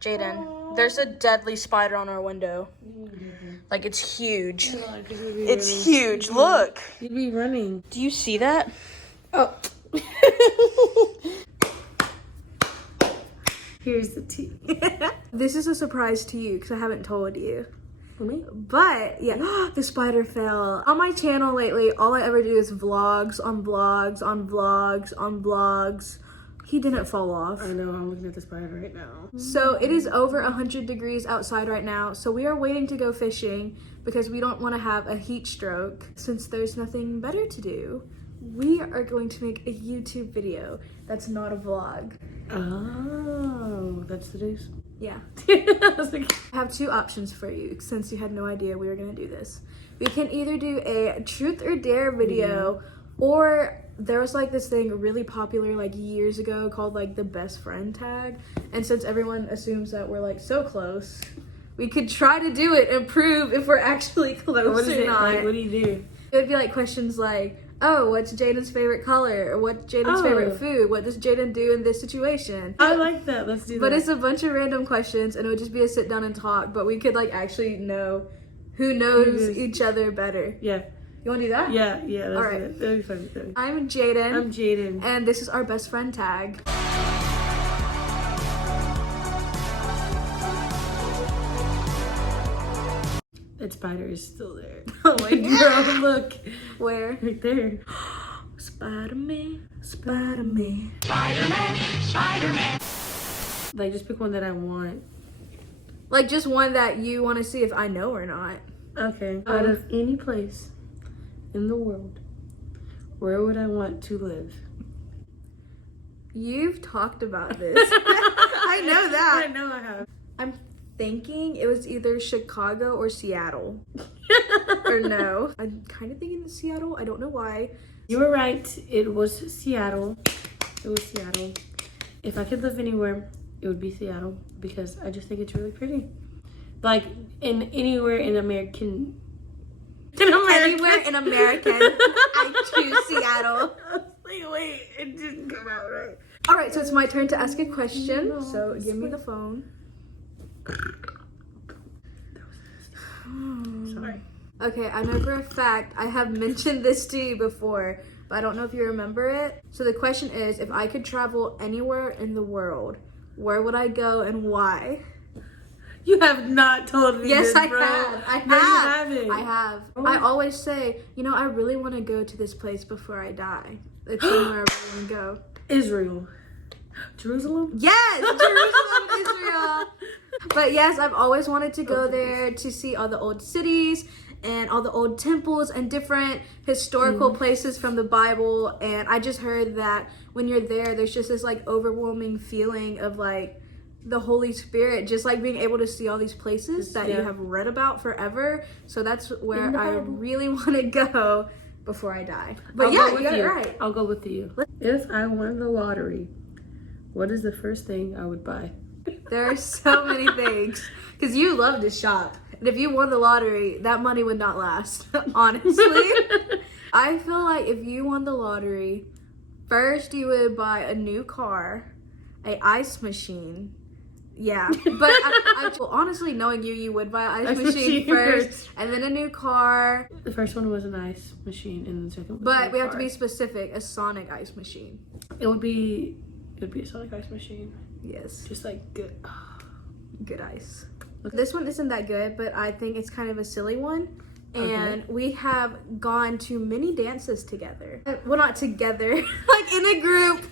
Jayden, there's a deadly spider on our window. Like, it's huge. It's huge. Look. You'd be running. Do you see that? Oh. Here's the tea. This is a surprise to you because I haven't told you. For me? But, yeah, the spider fell. On my channel lately, all I ever do is vlogs on vlogs on vlogs on vlogs. He didn't fall off. I know, I'm looking at the spider right now. So it is over 100 degrees outside right now. So we are waiting to go fishing because we don't want to have a heat stroke. Since there's nothing better to do, we are going to make a YouTube video that's not a vlog. Oh, that's today's? Yeah. I was like, I have two options for you since you had no idea we were going to do this. We can either do a truth or dare video, or there was like this thing really popular like years ago called like the best friend tag. And since everyone assumes that we're like so close, we could try to do it and prove if we're actually close what is or it? not. Like, what do you do? It would be like questions like, oh, what's Jayden's favorite color? Or what's Jayden's favorite food? What does Jayden do in this situation? I like that. Let's do that. But it's a bunch of random questions, and it would just be a sit down and talk, but we could like actually know who knows each other better. Yeah. You want to do that? Yeah, yeah. All right. That'd be fun. I'm Jayden. I'm Jayden. And this is our best friend tag. That spider is still there. Oh my God. Look. Where? Right there. Spider-Man, Spider-Man. Spider-Man, Spider-Man. Like, just pick one that I want. Like just one that you want to see if I know or not. Okay. Out of any place in the world, where would I want to live? You've talked about this. I know that. I know I have. I'm thinking it was either Chicago or Seattle. Or no. I'm kind of thinking Seattle. I don't know why. You were right. It was Seattle. It was Seattle. If I could live anywhere, it would be Seattle because I just think it's really pretty. Like anywhere in American. Anywhere in American, I choose Seattle. Like, wait, it didn't come out right. All right, so it's my turn to ask a question. So give me the phone. Sorry. Okay, I know for a fact I have mentioned this to you before, but I don't know if you remember it. So the question is, if I could travel anywhere in the world, where would I go and why? You have not told me Yes, this, bro. I No, you have. haven't. I have. I always say, I really want to go to this place before I die. It's somewhere I really want to go. Israel. Jerusalem? Yes, Jerusalem, Israel. But yes, I've always wanted to go there to see all the old cities and all the old temples and different historical places from the Bible. And I just heard that when you're there, there's just this like overwhelming feeling of like the Holy Spirit, just like being able to see all these places that you have read about forever. So that's where I really want to go before I die. But yeah, you got it right. I'll go with you. If I won the lottery, what is the first thing I would buy? There are so many things because you love to shop. And if you won the lottery, that money would not last, honestly. I feel like if you won the lottery, first you would buy a new car, a ice machine. Yeah, but well, honestly, knowing you, you would buy an ice machine first, and then a new car. The first one was an ice machine, and the second one was But a we have to car. be specific, a Sonic ice machine. It would be a Sonic ice machine. Yes. Just like good. Good ice. This one isn't that good, but I think it's kind of a silly one. And we have gone to many dances together. Well, not together, like in a group.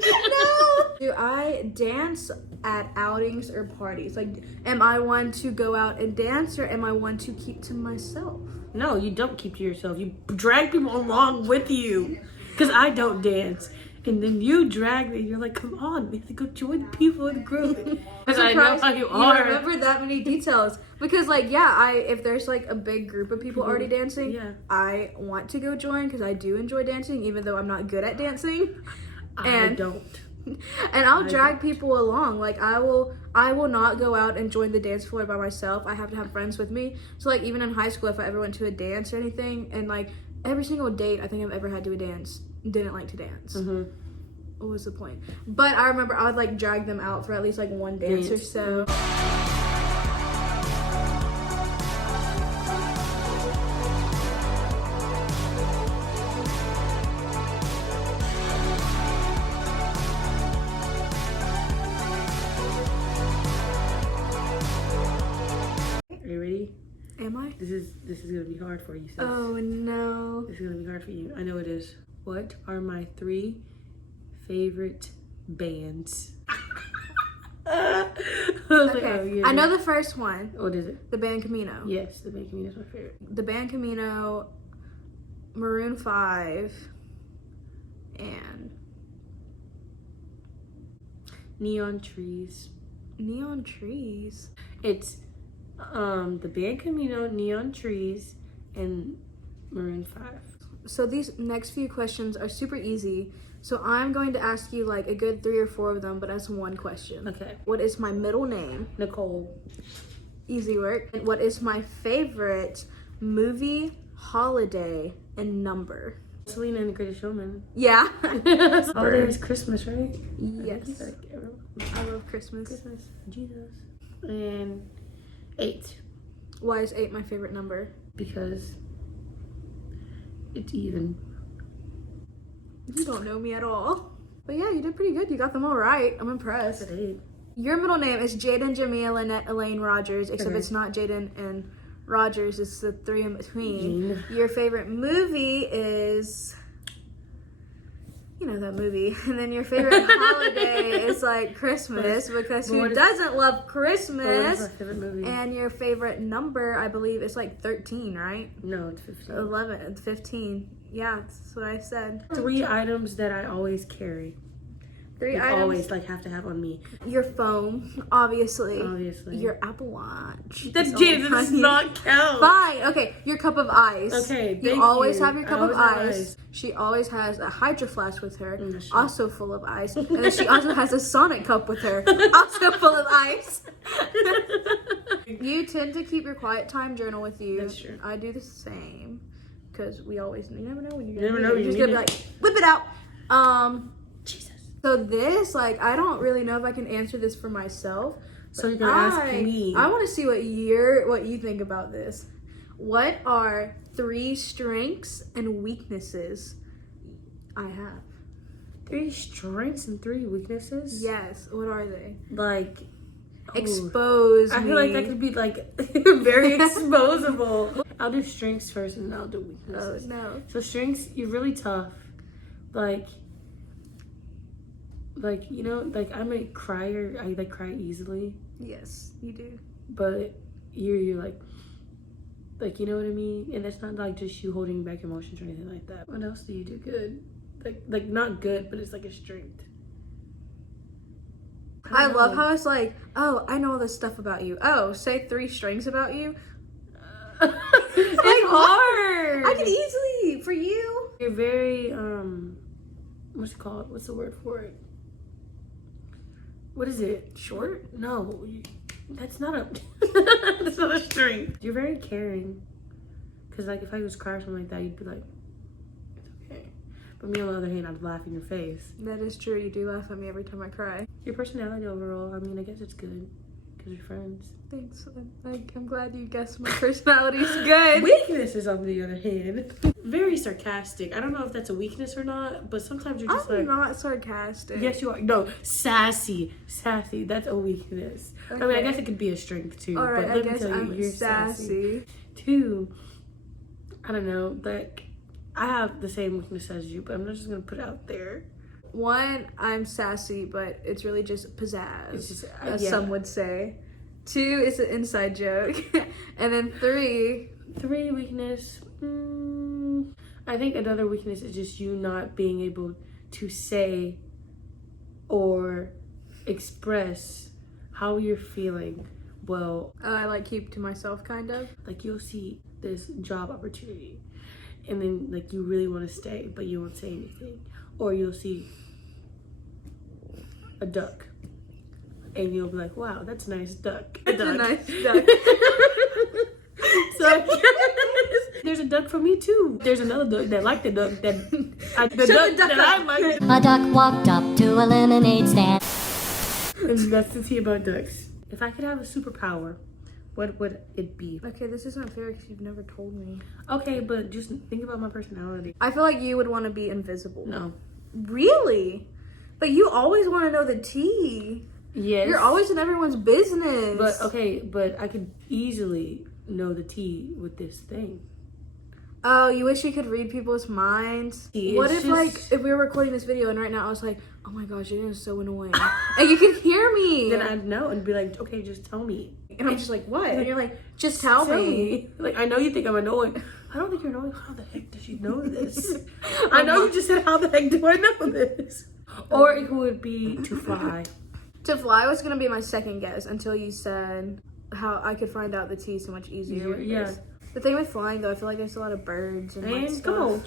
No. Do I dance at outings or parties? Like, am I one to go out and dance, or am I one to keep to myself? No, you don't keep to yourself. You drag people along with you. Because I don't dance. And then you drag me. You're like, come on, we have to go join people in the group. Because I know how you are. You remember that many details. Because, like, yeah, if there's, like, a big group of people already dancing, I want to go join because I do enjoy dancing, even though I'm not good at dancing. I don't. And I'll drag people along. Like, I will not go out and join the dance floor by myself. I have to have friends with me. So, like, even in high school, if I ever went to a dance or anything, and, like, every single date I think I've ever had to a dance didn't like to dance. what was the point? But I remember I would like drag them out for at least like one dance or so. Are you ready? Am I? This is gonna be hard for you, sis. Oh no. This is gonna be hard for you. I know it is. What are my 3 favorite bands? Okay. I know the first one. What is it? The band Camino. Yes, the band Camino is my favorite. The band Camino, Maroon 5, and Neon Trees. Neon Trees. It's the band Camino, Neon Trees, and Maroon 5. So these next few questions are super easy. So I'm going to ask you like a good 3 or 4 of them, but as one question. Okay. What is my middle name? Nicole. Easy work. And what is my favorite movie, holiday, and number? Selena and the Greatest Showman. Yeah. Holiday is Christmas, right? Yes. Like, I love Christmas. Christmas. Jesus. And 8. Why is 8 my favorite number? Because it's even. You don't know me at all. But yeah, you did pretty good. You got them all right. I'm impressed. It's 8. Your middle name is Jayden, Jamia, Lynette, Elaine, Rogers, except Okay. it's not Jayden and Rogers. It's the 3 in between. Jean. Your favorite movie is, you know that movie. And then your favorite holiday is like Christmas, because who doesn't love What is Christmas? my favorite movie? And your favorite number, I believe, is like 13, right? No, it's 15. 11, 15. Yeah, that's what I said. 3 items that I always carry. 3 Like, items. always like have to have on me. Your phone, obviously. Obviously. Your Apple Watch. That's It's James. always It does on you. not count. Fine. Okay, your cup of ice. Okay, You thank always you. have your I cup of always have ice. ice. She always has a Hydro Flask with her, that's true. also full of ice. And then she also has a Sonic cup with her, also full of ice. You tend to keep your quiet time journal with you. That's true. I do the same, because we always, you never know when you're You never know when You're you just gonna need be like, whip it out. Jesus. So this, like, I don't really know if I can answer this for myself. So you're gonna ask me. I want to see what you think about this. What are 3 strengths and weaknesses I have? 3 strengths and 3 weaknesses? Yes. What are they? Like, Expose me. I feel like that could be like very exposable. I'll do strengths first and then I'll do Oh weaknesses. no. So strengths, you're really tough. Like you know, like I'm a crier. I like cry easily, Yes, you do. but you're like you know what I mean. And it's not like just you holding back emotions or anything like that. What else do you do good? Like not good, but it's like a strength. I love how it's like, oh, I know all this stuff about you. Oh, say 3 strengths about you. It's hard. I can easily for you. You're very what's it called? What's the word for it? What is it? Short? No, that's not a that's not a strength. You're very caring. Cause like if I was crying or something like that, you'd be like, it's okay. But me on the other hand, I'd laugh in your face. That is true. You do laugh at me every time I cry. Your personality overall, I mean, I guess it's good. Cause you're friends. Thanks. I'm glad you guessed my personality's good. Weaknesses, on the other hand, very sarcastic. I don't know if that's a weakness or not, but sometimes you're just I'm like, not sarcastic. yes, you are. No, sassy. That's a weakness. I mean, I Okay. guess it could be a strength too. All right, but I let me guess tell you, I'm you're sassy. 2, I don't know. Like, I have the same weakness as you, but I'm not just gonna put it out there. 1, I'm sassy, but it's really just pizzazz, It's just, as yeah. some would say. 2, it's an inside joke. And then 3, 3 weakness. I think another weakness is just you not being able to say or express how you're feeling. Well, I like keep to myself, kind of. like you'll see this job opportunity and then like you really want to stay but you won't say anything, or you'll see a duck and you'll be like, wow, that's a nice duck. That's a nice duck. So there's a duck for me too. There's another duck that like the duck that The duck that I like. A duck walked up to a lemonade stand. And that's the tea about ducks. If I could have a superpower, what would it be? Okay, this isn't fair because you've never told me. Okay, but just think about my personality. I feel like you would want to be invisible. No. Really? But you always want to know the tea. Yes. You're always in everyone's business. But I could easily know the tea with this thing. Oh, you wish you could read people's minds? What if, if we were recording this video and right now I was like, oh my gosh, Jayden is so annoying. And you can hear me. Then I'd know and be like, okay, just tell me. And I'm just like, what? And you're like, just tell me. Like, I know you think I'm annoying. I don't think you're annoying. How the heck does she know this? I know you just said, how the heck do I know this? Or it would be to fly. To fly was going to be my second guess until you said how I could find out the tea so much easier. With Yeah. this. The thing with flying, though, I feel like there's a lot of birds and like, stuff. come on.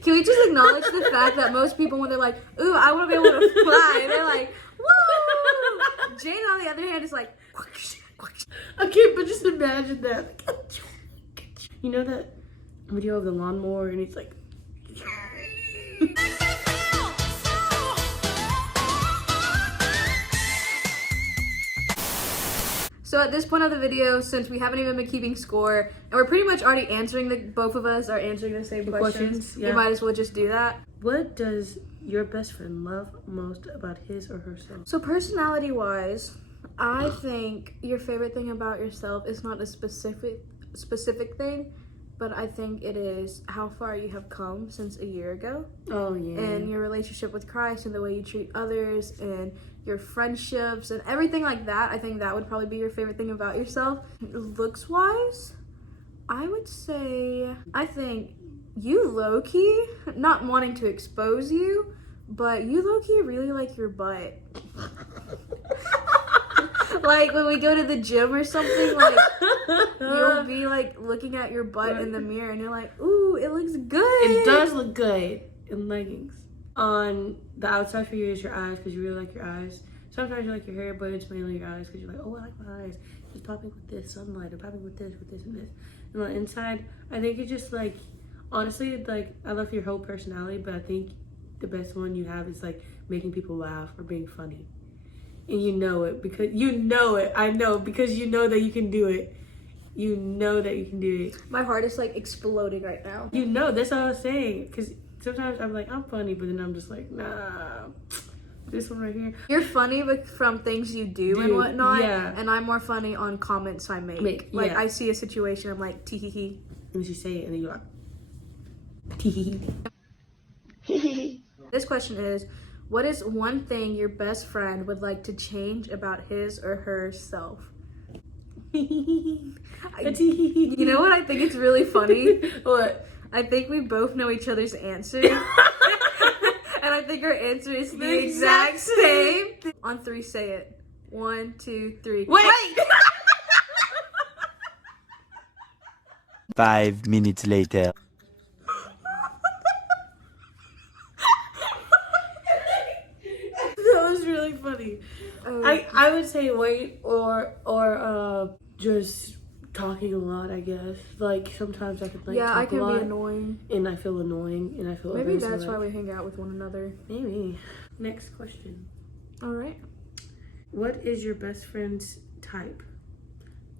Can we just acknowledge the fact that most people, when they're like, ooh, I want to be able to fly, they're like, woo! Jane, on the other hand, is like, Okay, but just imagine that. You know that video of the lawnmower and it's like... So at this point of the video, since we haven't even been keeping score, and we're pretty much already answering both of us are answering the same questions, yeah. we might as well just do that. What does your best friend love most about his or herself? So personality-wise, I think your favorite thing about yourself is not a specific thing, but I think it is how far you have come since a year ago. Oh, yeah. And your relationship with Christ and the way you treat others and your friendships and everything like that. I think that would probably be your favorite thing about yourself. Looks-wise, I would say, I think you low-key, not wanting to expose you, but you low-key really like your butt. Like when we go to the gym or something, like you'll be like looking at your butt in the mirror and you're like, ooh, it looks good. It does look good in leggings. On the outside for you is your eyes because you really like your eyes. Sometimes you like your hair, but it's mainly your eyes because you're like, oh, I like my eyes. It's popping with this sunlight or popping with this, and this. And on the inside, I think it's just like, honestly, like I love your whole personality, but I think the best one you have is like making people laugh or being funny. And you know it because you know it. I know because you know that you can do it. You know that you can do it. My heart is like exploding right now. You know, that's all I was saying. Because sometimes I'm like, I'm funny, but then I'm just like, nah, this one right here. You're funny from things you do and whatnot. Yeah. And I'm more funny on comments I make. Like yeah. I see a situation, I'm like, tee hee hee. And you say it, and then you're like, tee hee. This question is, what is one thing your best friend would like to change about his or herself? You know what I think it's really funny? What? I think we both know each other's answer. And I think our answer is the exact same. On 3, say it. 1, 2, 3. Wait! 5 minutes later. That was really funny. I would say wait or just talking a lot, I guess. Like sometimes I could like yeah, talk I can a lot, be annoying. and I feel annoying and I feel Maybe others are that's why like, we hang out with one another. maybe. Next question. All right. What is your best friend's type?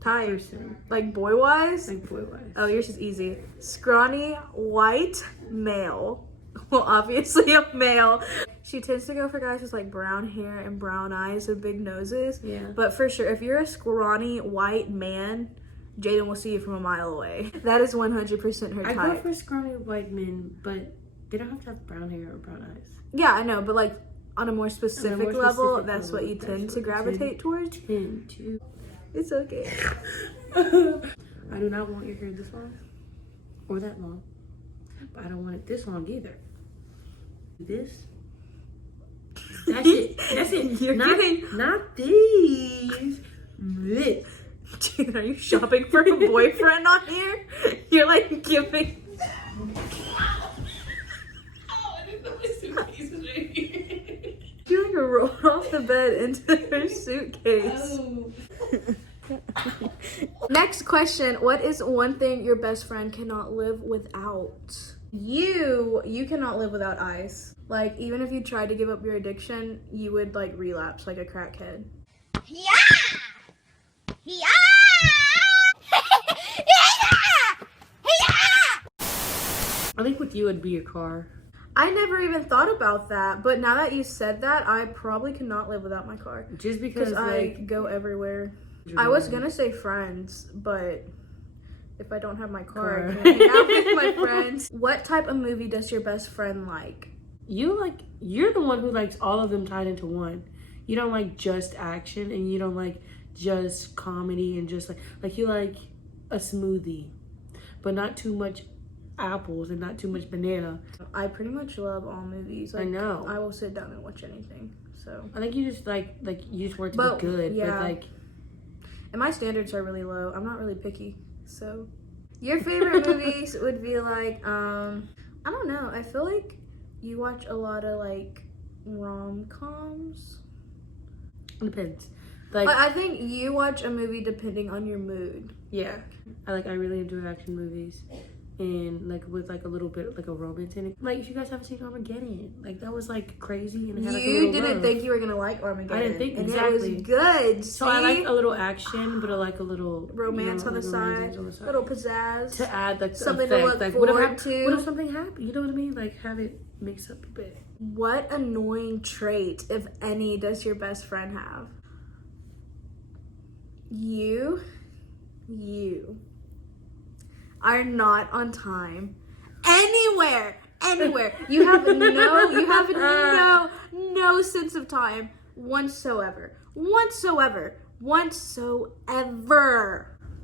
Type. Person. Like boy wise? Like boy wise. Oh, yours is easy. Scrawny, white, male. Well, obviously a male. She tends to go for guys with like brown hair and brown eyes and big noses. Yeah. But for sure, if you're a scrawny white man, Jayden will see you from a mile away. That is 100% her I type. go for scrawny white men, but they don't have to have brown hair or brown eyes. Yeah, I know, but like on a more specific level, that's what you tend to gravitate towards. It's okay. I do not want your hair this long or that long, but I don't want it this long either. This. That's it. That's it. You're not these. This. Dude, are you shopping for a boyfriend on here? You're like giving. She like rolled off the bed into her suitcase. Next question. What is one thing your best friend cannot live without? You cannot live without ice. Like, even if you tried to give up your addiction, you would like relapse like a crackhead. I think with you it'd be your car. I never even thought about that, but now that you said that, I probably could not live without my car. Just because I go everywhere. I was gonna say friends, but if I don't have my car, I can't hang out with my friends. What type of movie does your best friend like? You're the one who likes all of them tied into one. You don't like just action, and you don't like just comedy, and just like you like a smoothie, but not too much apples and not too much banana. I pretty much love all movies. Like, I know. I will sit down and watch anything. So I think you just like you just want it to be good, yeah. but like. And my standards are really low. I'm not really picky. So your favorite movies would be like, I don't know. I feel like you watch a lot of like rom-coms. Depends. Like, I think you watch a movie depending on your mood. yeah, I really enjoy action movies, and like with like a little bit like a romance in it. Like if you guys haven't seen Armageddon, like that was like crazy and it had, like, a You little didn't love. think you were gonna like Armageddon. I didn't think and exactly. it was good. So I like a little action, but I like a little romance, on the romance side, on the side. little pizzazz. To add like the Something to effect. look Like forward to. What if something happened? You know what I mean? Like have it mix up a bit. What annoying trait, if any, does your best friend have? You are not on time anywhere. You have no sense of time whatsoever.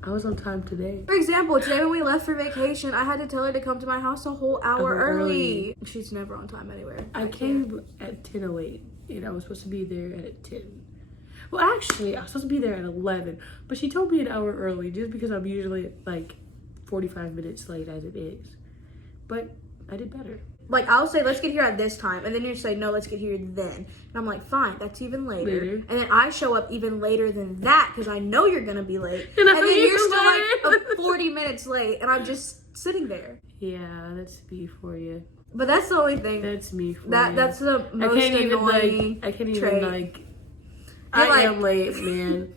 I was on time today. For example, today when we left for vacation, I had to tell her to come to my house a whole hour early. She's never on time anywhere. I came at 10:08 and I was supposed to be there at 10. Well, actually, I was supposed to be there at 11, but she told me an hour early just because I'm usually like 45 minutes late as it is. But I did better. Like, I'll say, let's get here at this time. And then you say, no, let's get here then. And I'm like, fine, that's even later. And then I show up even later than that because I know you're going to be late. And then you're still like 40 minutes late. And I'm just sitting there. Yeah, that's me for you. But that's the only thing. That's me for you. That's the most annoying I can't even trait. like... You're I am late, man.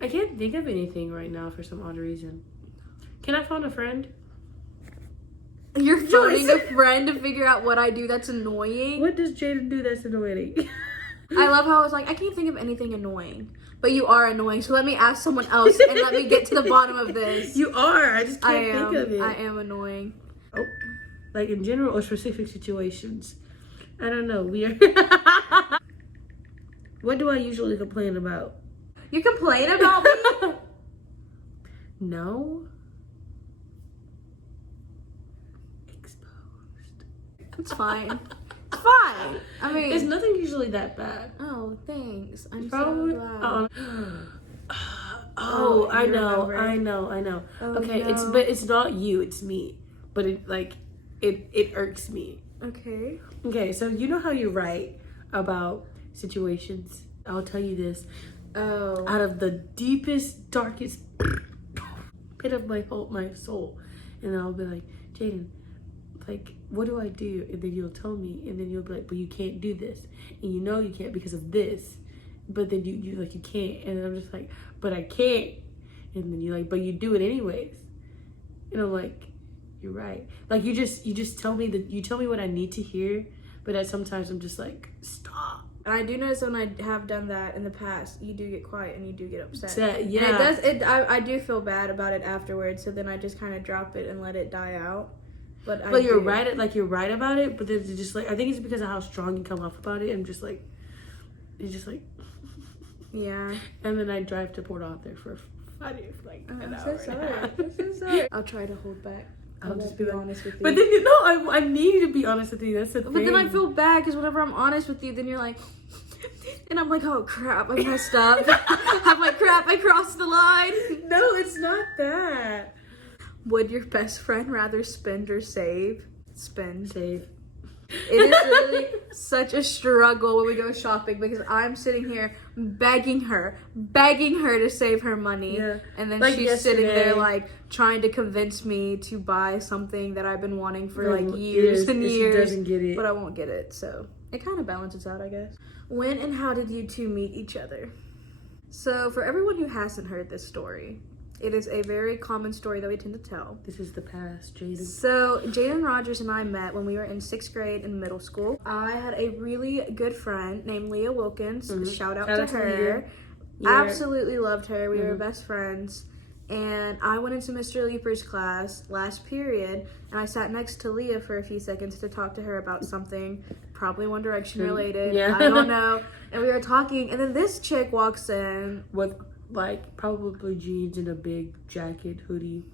I can't think of anything right now for some odd reason. Can I phone a friend? You're phoning a friend to figure out what I do that's annoying? What does Jayden do that's annoying? I love how I was like, I can't think of anything annoying. But you are annoying, so let me ask someone else and let me get to the bottom of this. You are. I just can't think of it. I am annoying. Oh, like in general or specific situations? I don't know. We are. What do I usually complain about? You complain about me? No. Exposed. It's fine. It's fine. I mean, It's nothing usually that bad. oh, thanks. I'm Probably. so glad. Oh, I you know. remember. Oh, Okay, no. but it's not you. It's me. But it irks me. Okay. Okay, so you know how you write about situations. I'll tell you this. Oh. Out of the deepest, darkest pit of my soul, and I'll be like, Jayden, like, what do I do? And then you'll tell me, and then you'll be like, but you can't do this, and you know you can't because of this, but then you like you can't, and then I'm just like, but I can't, and then you're like, but you do it anyways, and I'm like, you're right. Like you just tell me what I need to hear, but sometimes I'm just like, stop. And I do notice when I have done that in the past, you do get quiet and you do get upset. Yeah. And it does. I do feel bad about it afterwards. So then I just kind of drop it and let it die out. But you're right. Like you're right about it. But then it's just like I think it's because of how strong you come off about it. I'm just like, it's just like, yeah. And then I drive to Port Arthur for an I'm hour. so sorry. I'm so sorry. I'll try to hold back. I'll just be be like, honest with you. But then I need you to be honest with you. That's the thing. But then I feel bad because whenever I'm honest with you, then you're like, and I'm like, oh crap, I messed up. I'm like, crap, I crossed the line. No, it's not that. Would your best friend rather spend or save? Spend. Save. It is really such a struggle when we go shopping because I'm sitting here begging her to save her money. Yeah. And then Like she's sitting there yesterday. like trying to convince me to buy something that I've been wanting for like No, years and she years. doesn't get it. But I won't get it, so it kind of balances out, I guess. When and how did you two meet each other? So for everyone who hasn't heard this story, it is a very common story that we tend to tell. This is the past, Jayden. So Jayden Rogers and I met when we were in 6th grade in middle school. I had a really good friend named Leah Wilkins. Shout out to her. Yeah. Absolutely loved her. We were best friends. And I went into Mr. Leaper's class last period, and I sat next to Leah for a few seconds to talk to her about something, probably One Direction related. Yeah. I don't know. And we were talking, and then this chick walks in. With like probably jeans and a big jacket, hoodie.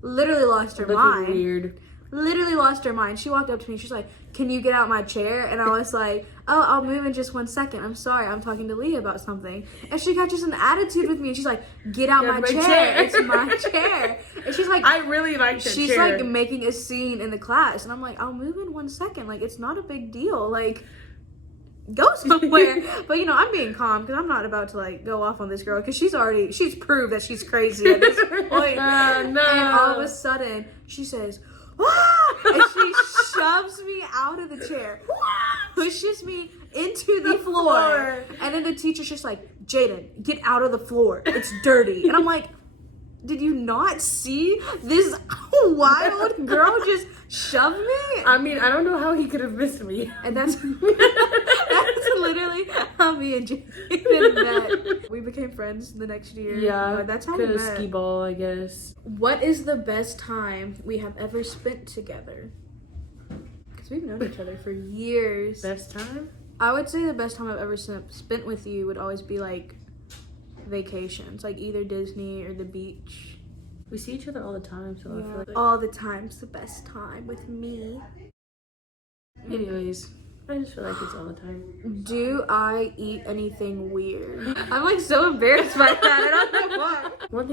Literally lost her Looking mind. weird. Literally lost her mind. She walked up to me. She's like, "Can you get out my chair?" And I was like, "Oh, I'll move in just 1 second. I'm sorry. I'm talking to Leah about something." And she got just an attitude with me. And she's like, "Get out my chair. It's my chair." And she's like, I really like her she's chair. like making a scene in the class. And I'm like, "I'll move in 1 second. Like, it's not a big deal. Like, go somewhere." But you know, I'm being calm because I'm not about to like go off on this girl because she's proved that she's crazy at this point. No. And all of a sudden she says, "Ah!" and she shoves me out of the chair, pushes me into the floor, and then the teacher's just like, "Jayden, get out of the floor. It's dirty." And I'm like, did you not see this wild girl just shove me? I mean, I don't know how he could have missed me. And that's literally how me and Jayden met. We became friends the next year. Yeah, But that's how we because met. skee ball, I guess. What is the best time we have ever spent together? Because we've known each other for years. Best time? I would say the best time I've ever spent with you would always be like vacations, like either Disney or the beach. We see each other all the time, so I feel like. All the time's the best time with me. Anyways, I just feel like it's all the time. Do I eat anything weird? I'm like so embarrassed by that. I don't know why. One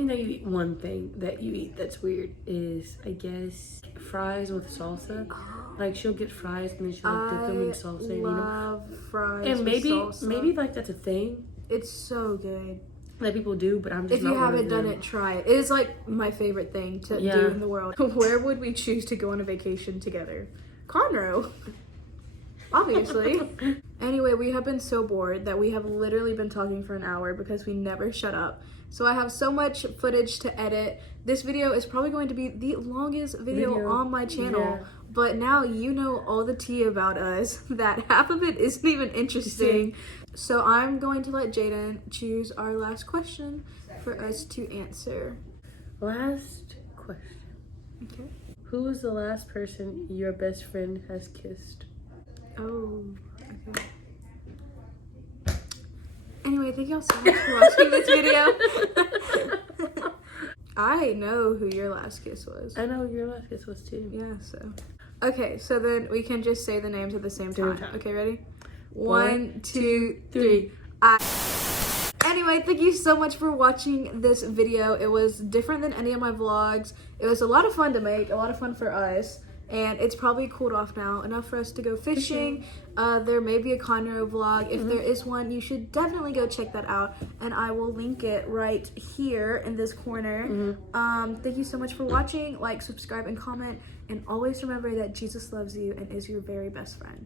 thing that you eat that's weird is, I guess, fries with salsa. Like, she'll get fries and then she'll like, dip them in salsa. I love fries and with salsa. maybe like that's a thing It's so good. that people do, but I'm just If not you one of haven't done them. it, try it. It is like my favorite thing to do in the world. Where would we choose to go on a vacation together? Conroe. Obviously. Anyway, we have been so bored that we have literally been talking for an hour because we never shut up. So I have so much footage to edit. This video is probably going to be the longest video on my channel. Yeah. But now you know all the tea about us that half of it isn't even interesting. So I'm going to let Jayden choose our last question for us to answer. Last question. Okay. Who was the last person your best friend has kissed? Oh, okay. Anyway, thank y'all so much for watching this video. I know who your last kiss was. I know who your last kiss was too. Yeah, so. Okay, so then we can just say the names at the same time. Okay, ready? 1, 2, 3. Anyway, thank you so much for watching this video. It was different than any of my vlogs. It was a lot of fun to make, a lot of fun for us. And it's probably cooled off now, enough for us to go fishing. There may be a Conroe vlog. If there is one, you should definitely go check that out. And I will link it right here in this corner. Thank you so much for watching. Like, subscribe, and comment. And always remember that Jesus loves you and is your very best friend.